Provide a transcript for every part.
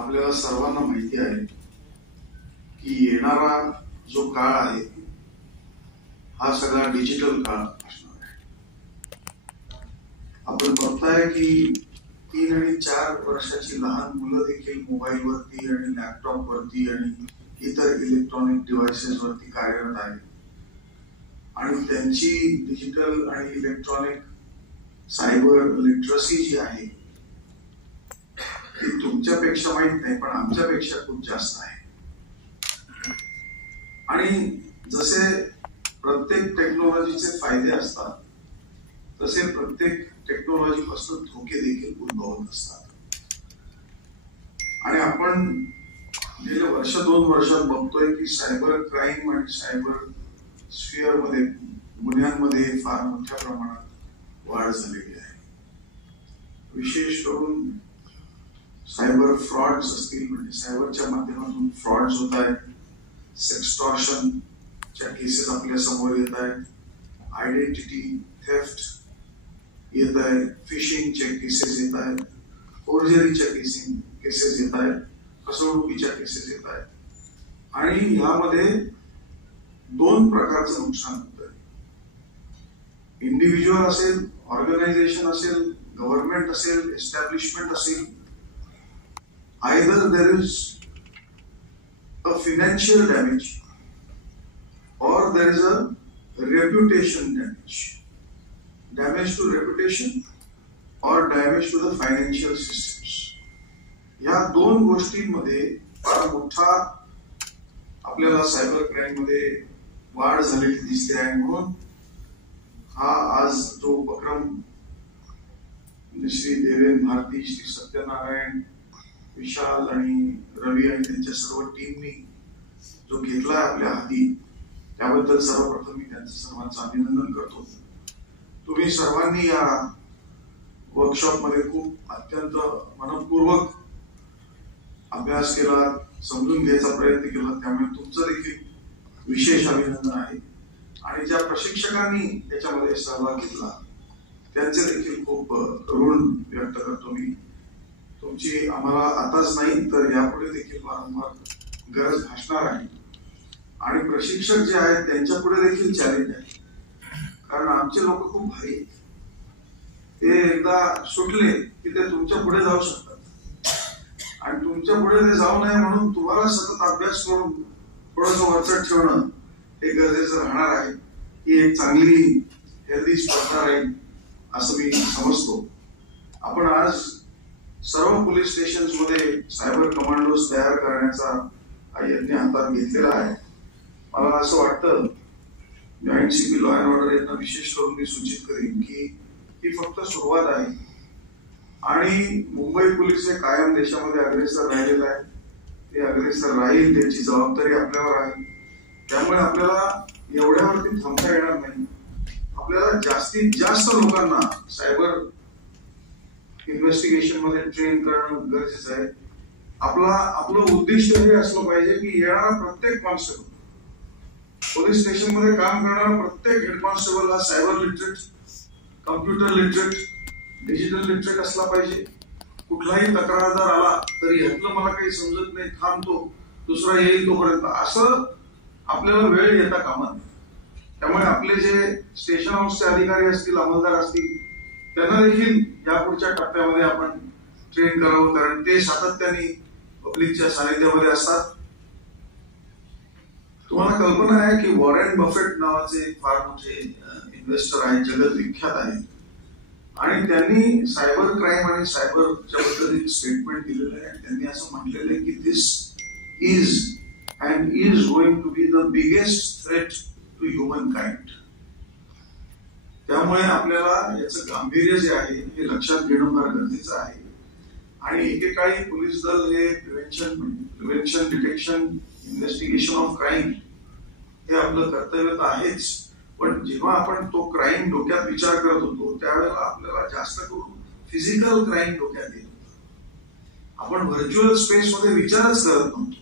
आपल्याला सर्वांना माहिती आहे की येणारा जो काळ आहे हा सगळा डिजिटल काळ असणार आहे। आपण बघताय की 3 आणि 4 वर्षाची लहान मुलं देखील मोबाईलवरती आणि लॅपटॉपवरती आणि इतर इलेक्ट्रॉनिक डिव्हाइसेस वरती कार्यरत आहेत आणि त्यांची डिजिटल आणि इलेक्ट्रॉनिक सायबर लिटरसी जी आहे ती तुमच्यापेक्षा माहित नाही पण आमच्यापेक्षा खूप जास्त आहे। आणि जसे प्रत्येक टेक्नॉलॉजीचे फायदे असतात तसे प्रत्येक टेक्नॉलॉजी पासून धोके देखील उद्भवत असतात। आणि आपण गेले वर्ष 2 वर्षात बघतोय की सायबर क्राईम आणि सायबर स्फिअर मध्ये गुन्ह्यांमध्ये फार मोठ्या प्रमाणात वाढ झालेली आहे। विशेष करून सायबर फ्रॉड्स असतील म्हणजे सायबरच्या माध्यमातून फ्रॉड्स होत आहेत, सेक्सटॉर्शनच्या केसेस आपल्या समोर येत आहेत, आयडेंटिटी थेफ्ट येत आहे, फिशिंगचे केसेस येत आहेत, फोर्जरीच्या केसेस येत आहेत, फसवणुकीच्या केसेस येत आहेत। आणि यामध्ये 2 प्रकारचं नुकसान होत आहे। इंडिव्हिज्युअल असेल, ऑर्गनायझेशन असेल, गव्हर्नमेंट असेल, एस्टॅब्लिशमेंट असेल, either there is a financial damage or there is a reputation damage to reputation or damage to the financial systems। या 2 गोष्टींमध्ये फार मोठा आपल्याला सायबर क्राईम मध्ये वाढ झालेली दिसते आहे। म्हणून हा आज जो उपक्रम श्री देवेंद्र भारती, श्री सत्यनारायण, विशाल आणि रवी आणि त्यांच्या सर्व टीमनी जो घेतला आपल्या हाती त्याबद्दल सर्वप्रथम मी त्यांचं सर्वांचं अभिनंदन करतो। तुम्ही सर्वांनी या वर्कशॉप मध्ये खूप अत्यंत मनपूर्वक अभ्यास केला, समजून घ्यायचा प्रयत्न केला, त्यामुळे तुमचं देखील विशेष अभिनंदन आहे। आणि ज्या प्रशिक्षकांनी त्याच्यामध्ये सहभाग घेतला त्यांचे देखील खूप ऋण व्यक्त करतो मी। तुमची आम्हाला आताच नाही तर यापुढे देखील वारंवार गरज भासणार आहे। आणि प्रशिक्षक जे आहेत त्यांच्या पुढे देखील चॅलेंज आहे, कारण आमचे लोक खूप भारी आहेत। ते एकदा सुटले की ते तुमच्या पुढे जाऊ शकतात आणि तुमच्या पुढे ते जाऊ नये म्हणून तुम्हाला सतत अभ्यास करून थोडंसं वरचढ ठेवणं हे गरजेचं राहणार आहे। ही एक चांगली हेल्दी स्पर्धा राहील असं मी समजतो। आपण आज सर्व पोलीस स्टेशन्स मध्ये सायबर कमांडोज तयार करण्याचा यज्ञ हातात घेतलेला आहे। मला असं वाटतं joint CP law and order यांना विशेष करून मी सूचित करेन की ही फक्त सुरुवात आहे आणि मुंबई पोलीस हे कायम देशामध्ये अग्रेसर राहिलेलं आहे, ते अग्रेसर राहील, त्याची जबाबदारी आपल्यावर आहे। त्यामुळे आपल्याला एवढ्यावरती थांबता येणार नाही। आपल्याला जास्तीत जास्त लोकांना सायबर इन्व्हेस्टिगेशन मध्ये ट्रेन करणं गरजेचं आहे। आपलं उद्दिष्ट हे असलं पाहिजे की येणारा प्रत्येक कॉन्स्टेबल, पोलीस स्टेशन मध्ये काम करणारा प्रत्येक हेड कॉन्स्टेबल हा cyber literate, computer literate, digital literate असला पाहिजे। कुठलाही तक्रारदार आला तरी ह्यातलं मला काही समजत नाही, थांबतो, दुसरा येईल तोपर्यंत, असं आपल्याला वेळ येता कामा नये। त्यामुळे आपले जे स्टेशन हाऊसचे अधिकारी असतील, अंमलदार असतील, त्यांना देखील यापुढच्या टप्प्यामध्ये आपण ट्रेन करावं, कारण ते सातत्याने पब्लिकच्या सानिध्यामध्ये असतात। तुम्हाला कल्पना आहे की वॉरेन बफेट नावाचे फार मोठे इन्व्हेस्टर आहेत, जगत विख्यात आहेत, आणि त्यांनी सायबर क्राईम आणि सायबरच्या बद्दल एक स्टेटमेंट दिलेलं आहे। त्यांनी असं म्हटलेलं आहे की this is and is going to be the biggest threat to humankind. त्यामुळे आपल्याला याचं गांभीर्य जे आहे हे लक्षात घेणं फार गरजेचं आहे। आणि एकेकाळी पोलीस दल हे prevention, detection, investigation of crime हे आपलं कर्तव्य तर आहेच, पण जेव्हा आपण तो क्राईम डोक्यात विचार करत होतो त्यावेळेला आपल्याला जास्त करून फिजिकल क्राईम डोक्यात येत होतं। आपण व्हर्च्युअल स्पेस मध्ये विचारच करत नव्हतो।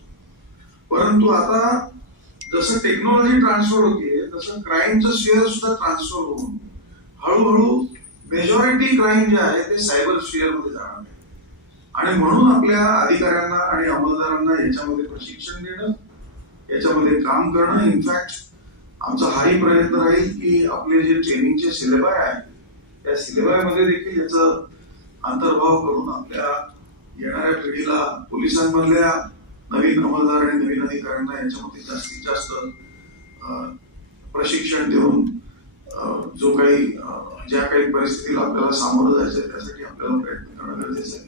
परंतु आता जसं टेक्नॉलॉजी ट्रान्सफर होतीये तसं क्राईमचं स्फिअर सुद्धा ट्रान्सफर होऊन हळूहळू मेजॉरिटी क्राईम जे आहे ते सायबर स्फिअर मध्ये जाणार आहे। आणि म्हणून आपल्या अधिकाऱ्यांना आणि अंमलदारांना याच्यामध्ये प्रशिक्षण देणं, याच्यामध्ये काम करणं. इनफॅक्ट आमचा हाही प्रयत्न राहील की आपले जे ट्रेनिंगचे सिलेबाय आहे त्या सिलेबायमध्ये देखील याचा अंतर्भाव करून आपल्या येणाऱ्या पिढीला पोलिसांमधल्या नवीन अंमलदार आणि नवीन अधिकाऱ्यांना याच्यामध्ये जास्तीत जास्त प्रशिक्षण देऊन जो काही ज्या काही परिस्थितीला आपल्याला सामोरं जायचं त्यासाठी आपल्याला प्रयत्न करणं गरजेचं आहे.